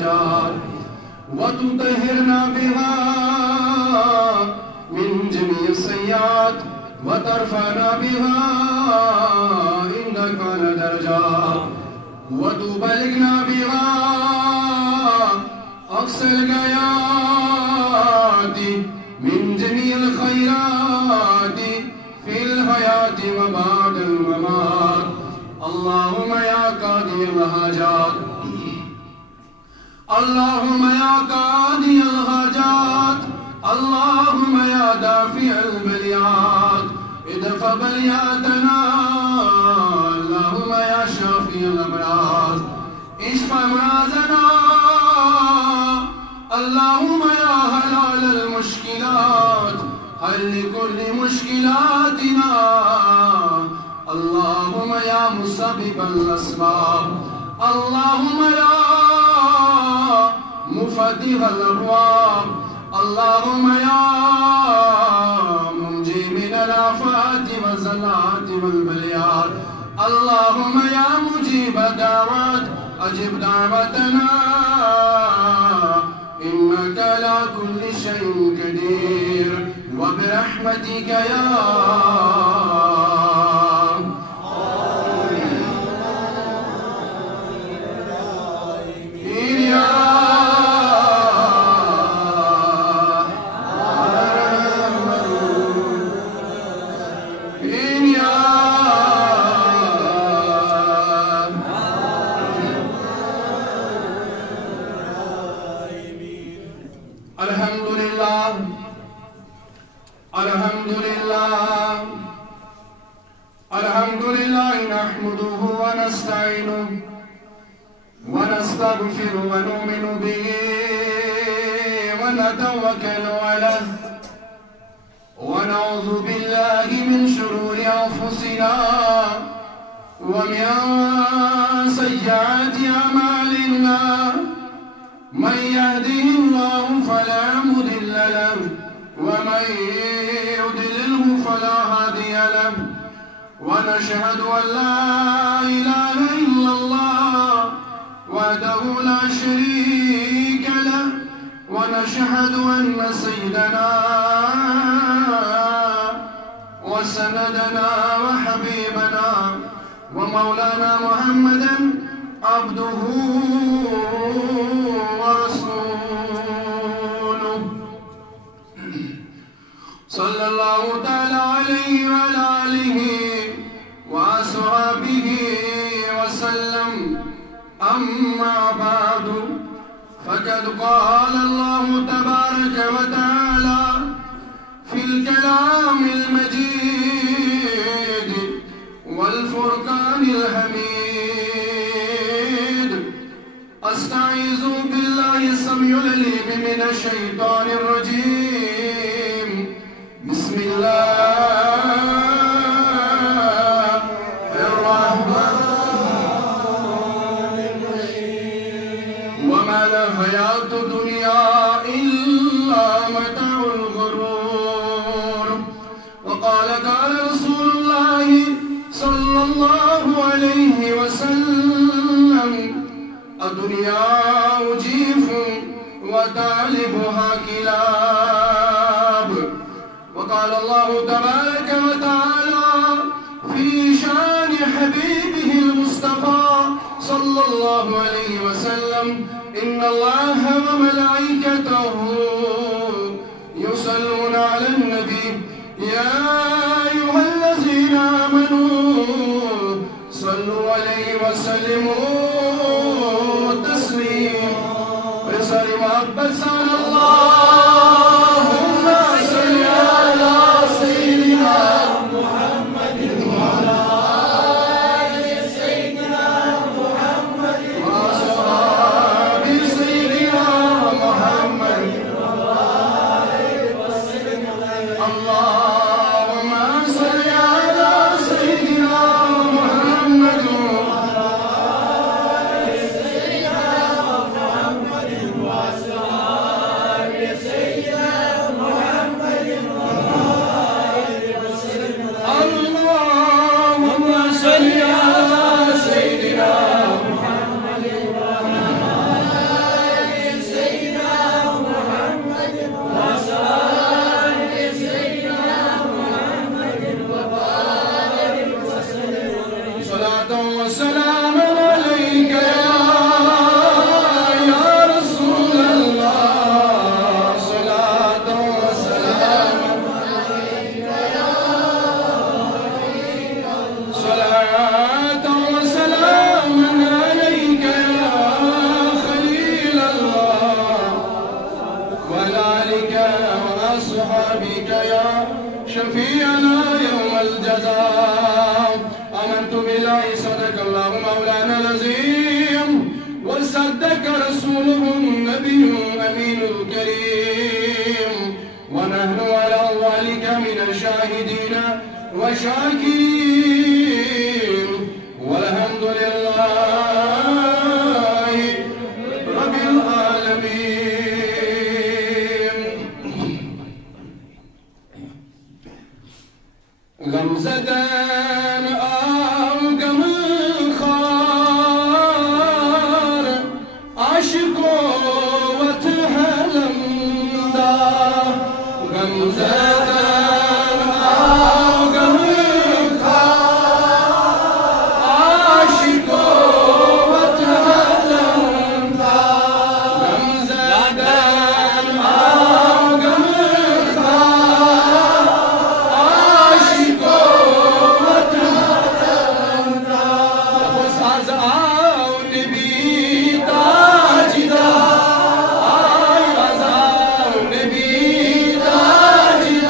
الحاجات وتطهرنا بها من جميع السيئات وترفعنا بها عندك على درجات وتبلغنا بها أقصى الغايات من جميع الخيرات في الحياة وبعد الممات. اللهم يا قاضي الحاجات اللهم يا قاضي الحاجات اللهم يا دافع البليات ادفع بلياتنا. اللهم يا شافي الأمراض اشف أمراضنا. اللهم يا حلال المشكلات حل كل مشكلاتنا. اللهم يا مسبب الأسباب اللهم يا مفتح الأبواب اللهم يا منجي من الآفات والزلات والبليات. اللهم يا مجيب الدعوات أجب دعوتنا إنك على كل شيء قدير وبرحمتك يا الحمد لله نحمده ونستعينه ونستغفره ونؤمن به ونتوكل عليه ونعوذ بالله من شرور أنفسنا ومن سيئات أعمالنا. من يهده الله فلا مضل له ومن يضلله فلا هادي له. ونشهد أن لا إله إلا الله وحده لا شريك له. ونشهد أن سيدنا وسندنا وحبيبنا ومولانا محمدا عبده ورسوله صلى الله تعالى عليه وعلى آله وأصحابه وسلم. أما بعد فقد قال الله تبارك وتعالى في الكلام المجيد والفرقان الحميد. أستعيذ بالله السميع العليم من الشيطان الرجيم. بسم الله الرحمن الرحيم. وما الحياة الدنيا إلا متاع الغرور. وقال قال رسول الله صلى الله عليه وسلم الدنيا وجيف وطالبها كلاب. وقال الله تبارك وتعالى في شان حبيبه المصطفى صلى الله عليه وسلم إن الله وملائكته يصلون على النبي يا أيها الذين آمنوا صلوا عليه وسلموا تسليما. بصري محبت على اللهم صل على سيدنا محمد وعلى آل سيدنا محمد وأصحاب سيدنا محمد اللهم صل على سيدنا محمد وعلى آل سيدنا محمد وأصحاب أصحابك يا شفيعنا يوم الجزاء. آمنت بالله صدق الله مولانا العظيم وصدق رسوله النبي الأمين الكريم ونحن على ذلك من الشاهدين وشاكرين والحمد لله رب العالمين. غمزدن آو غم خار عاشقو وتهلمدا غمزدن آو غم خار عاشقو وتهلمدا غمزدن آو غم خار عاشقو وتهلمدا بس آو نبي تاجدا آو نبي تاجدا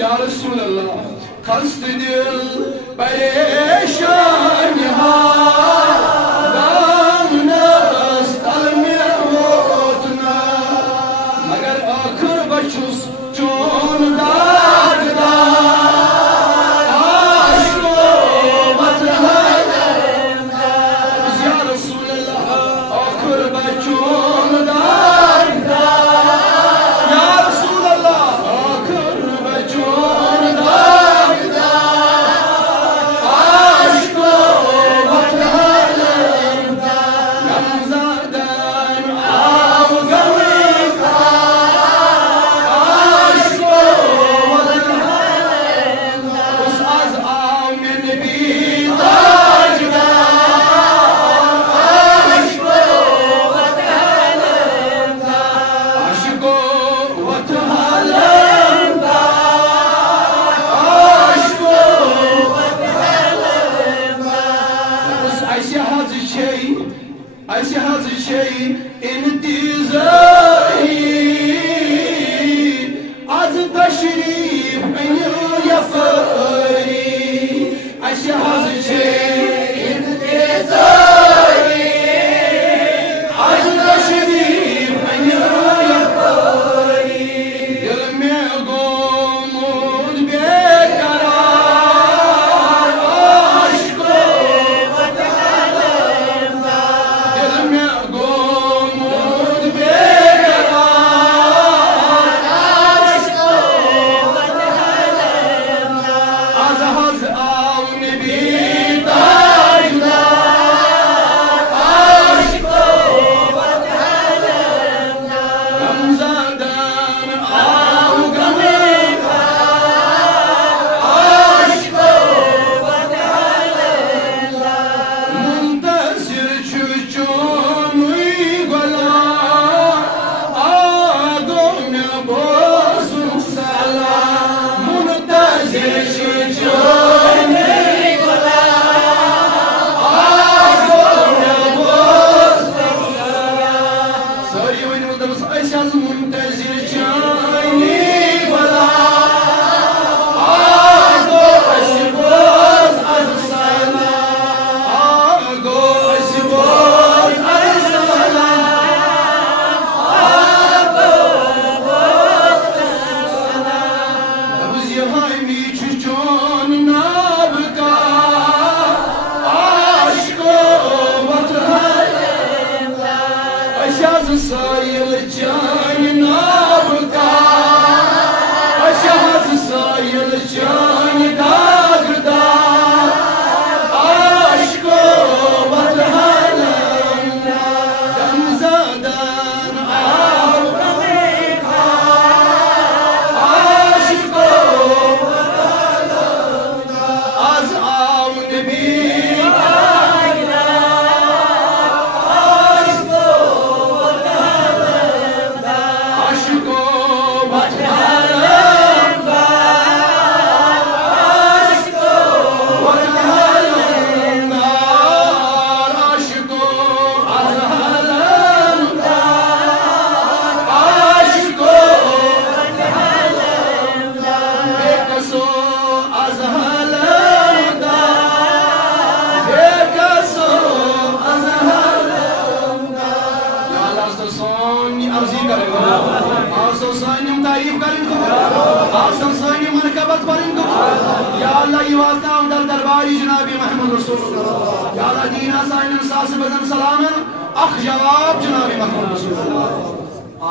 या रसूल अल्लाह खस्त दिल परेशान दामनस तल में वोतना मगर आखिर बचुस चोन दागदार आशको मतहलम या रसूल अल्लाह आखिर बचोन दागदार या रसूल अल्लाह आखिर बचोन दागदार आशको मतहलम गमज़ादन आव गमी खा आशको मतहलम उस आज आव में नबी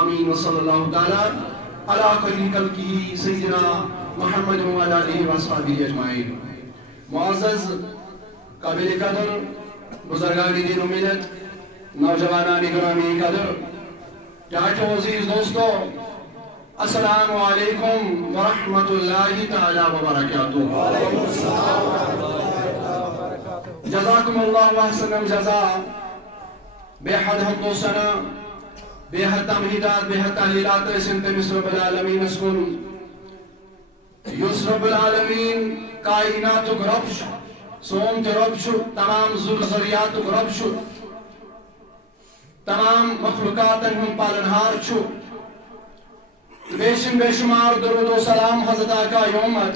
आमीन वसल्लल्लाहु ताला अला खैरिल खल्क़ि सय्यिदना मुहम्मद व अला आलिहि व अस्हाबिहि अजमाइन। मुअज़्ज़ज़ काबिल कदर बुजुर्गान दीन व मिल्लत नौजवानान गिरामी कदर चाचो अजीज दोस्तों अस्सलामु अलैकुम व रहमतुल्लाहि ताला व बरकातुहू। जज़ाकुमुल्लाहु अहसनल जज़ा। बेहद हम्दो सना बेहद तमहीदात बेहद तहलीलात तमिस रब्बुल आलमीन कुन युस रब्बुल आलमीन कायनातुक रब सोम ते रब तमाम ज़ुरज़रियातुक रब तमाम मखलूकातन हुन पालनहार बेशिन बेशुमार दरूद व सलाम हज़रत आका उम्मत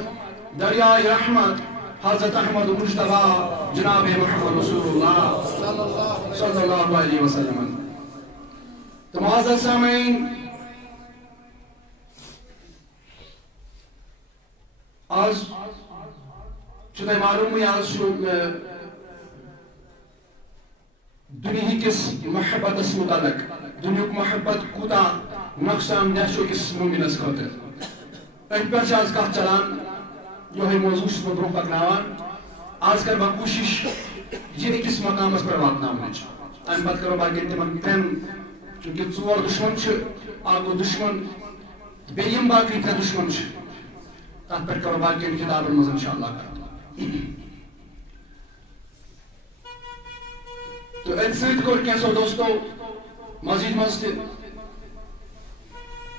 दरियाए रहमत हज़रत अहमद मुज्तबा जनाब मुहम्मद रसूलुल्लाह सल्लल्लाहु अलैहि वसल्लम। तो मुअज़्ज़ज़ सामीन, आज तुझे मालूम है आज दुनिया किस मोहब्बत मुतालिक दुनिया मोहब्बत कूता नुकसान दह किस मुमिनस खतर आज कत चलान ये मौजू ब्रोह पकनावान। आज कर बह कोशिश यह अकिस मकामस पर वातनावन अम पे करो बह तिमन त्रेन चूंकि 4 दुश्मन गो दुश्मन बेयम बाकी 3 दुश्मन तथ पे करो बाकी किताबन मज इंशाअल्लाह। तो अत कोर कैसो दोस्तों मस्जिद मज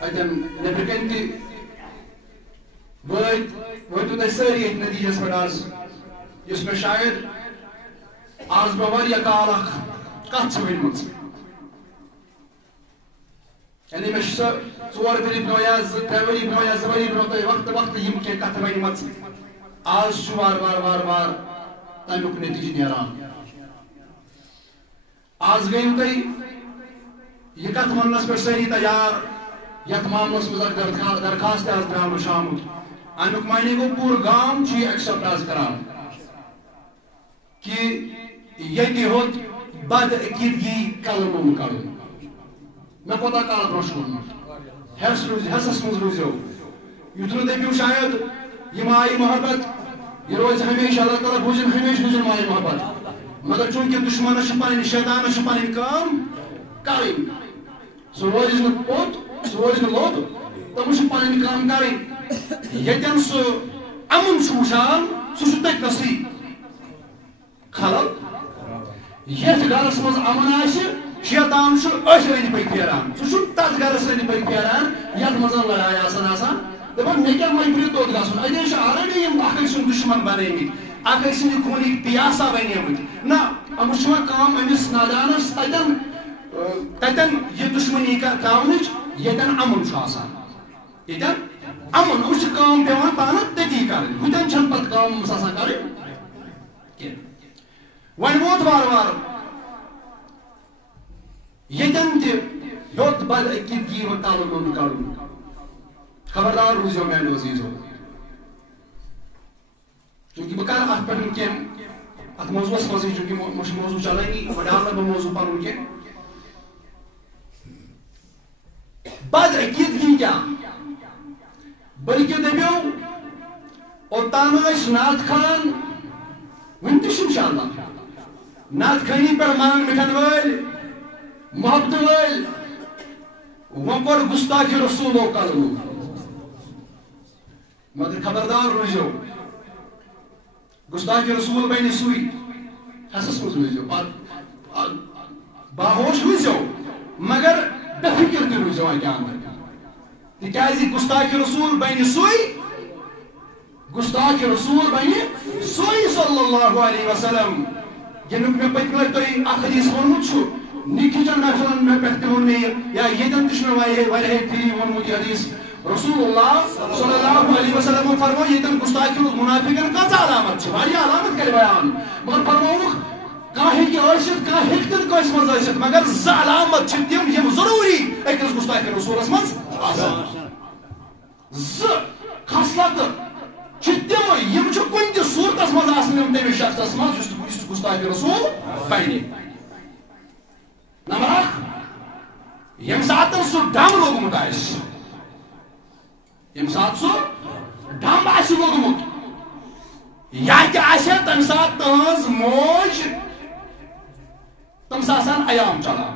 अतन नबर कन वोतु तुम सारी नतीजस पे आज इस मे शायद आज बह वारिया काल कत वन यानी मे 4 वरी ब्रो या 3 वरी ब्रो या 2 वरी ब्रो तो वक्त वक्त यम के कत वन आज वार वार वार वार तमुक नतीज नेरान। आज गई तुम यह कत वनस पे सारी तैयार यथ मामलस मज दरखास्त आज द्राव शामुत अमुक माने गो पूर गांव एक्सेप्ट आज करान कि ये होत बद अकीदगी कलम कर मे कोता काल ब्रोश हसस मज रूजो युथ दपू शायद यह माई मोहब्बत यह रोज हमेशा अल्लाह ताला बुझन हमेशा बुझन माई मोहब्बत मगर चूंकि दुश्मन पन शैतान पन काम कर सह रोज पोत सह रोज लोद तम पन काम कर यन सह अमन वुचान सह तथनसी खलल यथ गरस मज अमन शैतान अंद पक फेरान सह तथ गरस अंद पक फेरान यथ मज लड़ाई आसान दपान मे क्या मजबूरी तोत गन अदे ऑलरेडी अख दुश्मन बनमित अख खून पियासा बनिमुत ना अमुक काम अमिस नादानस ततन यह दुश्मनी काम यन अमन यन अमन काम पेवान पान तती कर हुतन पे काम कर वन वोत वार वार यन तोत बद अकीदगी व तालुम कर खबरदार रूजो मेरे अजीजो चूंकि बह कर अत पे कह अत मौजूस मज चूंकि मौजू चलानी डाल बह मौजू पन कह बद अकीदगी क्या बल्कि दपो ओतान नात खान वन इंशाअल्लाह नात खानी पे मांग मिठन वल मोहब्बत वल वो कोर गुस्ताखी रसूल कलू मगर खबरदार रूजो गुस्ताखी रसूल बन सुई हसस मज रूजो बाहोश रूजो मगर बेफिक्र रूजो तक गुस्ताखी रसूल बन सुई गुस्ताखी रसूल बन सुई सल्लल्लाहु अलैहि वसल्लम यमुक मे पकल तुम हदीस वोनमुत निखिचन महफिलन मे पे वो मे या यन मे फिर वोनमुत हदीस रसूलुल्लाह सल्लल्लाहु अलैहि वसल्लम फरमो यन गुस्ताखी मुनाफिकन कज अलामत अलामत कर बयान मगर फरमोक कस मज मगर अलामत तम यम जरूरी अकिस गुस्ताखी रसूलस मज खसलत तम यम कुन त सूरतस मज तमिस शख्स मज गुस्ताखी रसूल बन नंबर 1 यम सात सह डम लोगमुत यम सात सह डम लोगमुत या तम सात तहज मोज तम अयाम चलान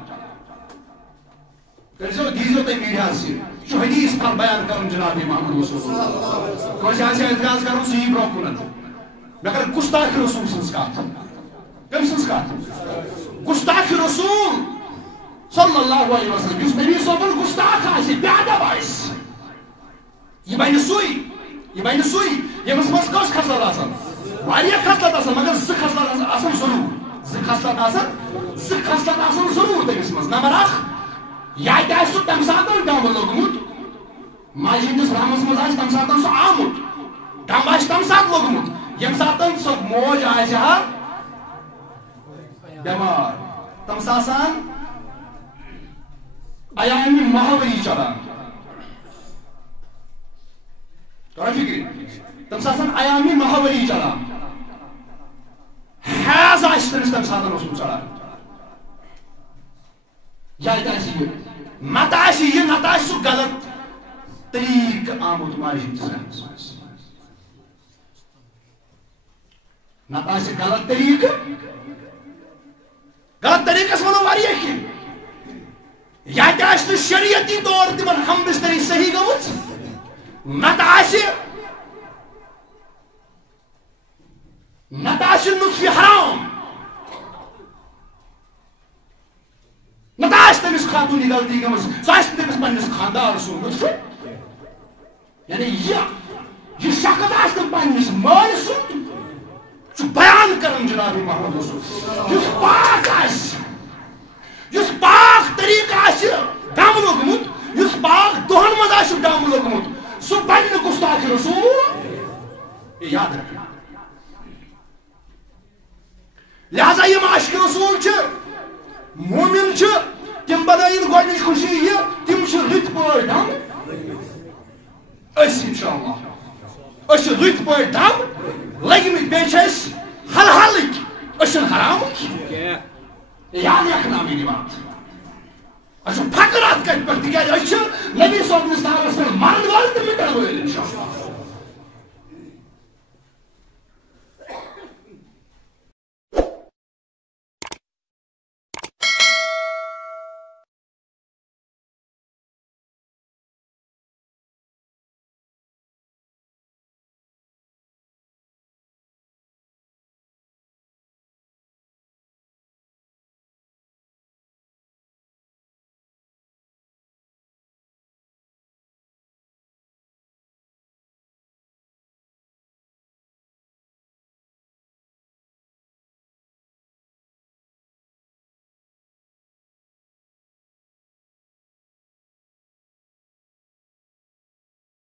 दीजो तुम मीडिया हदीस पर बयान कर जनाब मोहम्मद रसूलुल्लाह एतराज कर सही ब्रो कुन मे कर गुस्ताखी रसूल सज कत कम सज कत गुस्ताखी रसूल सल्लल्लाहु अलैहि वसल्लम युस नबी सोबन गुस्ताख बेअदब यह बन सुई यमस मज कस खसलत आसान वारिया खसलत आसान मगर ज खसलत आसान जरूर ज खसलत आसान जरूर तमिस मज नंबर 1 या तम सात डम लोगमुत माज हंदिस रामस मज तम सात सह आमुत दम तम सात लोगमुत यम सात सह मोज बेमार तम सासान अयामी महावरी चलान फिक्र तम सासान अयामी महावरी चलान हैज तमिस तम सात चलान या मत नत सह गलत तरीक आमुत माज नत गलत तरीकस वो वारिया या शरीयती तौर तिमन हम बिस्तरी सही गमुत नत नुस्फी हराम नत तमिस खातून गलती गमस सह तमिस पन्निस खानदार सुन लुत्फ यानी यह शख्स पन्निस माल सुन बयान करन जनाब मोहम्मद रसूल पाक तरीका दम लोगमुत पाक दोहन मज दम लोगमुत सह बन गुस्ताख रसूल याद रखना लिहाजा यम आशिक रसूल मोमिन तिम बनाइन गोडनिच खुशी यह तिम रुत पे दम इंशाअल्लाह रुत पे दम लगमित बे हल हलिक हराम याद रखना मेरी बात फकर अत कत पे नबी सोबनिस नामस पे मरन वाल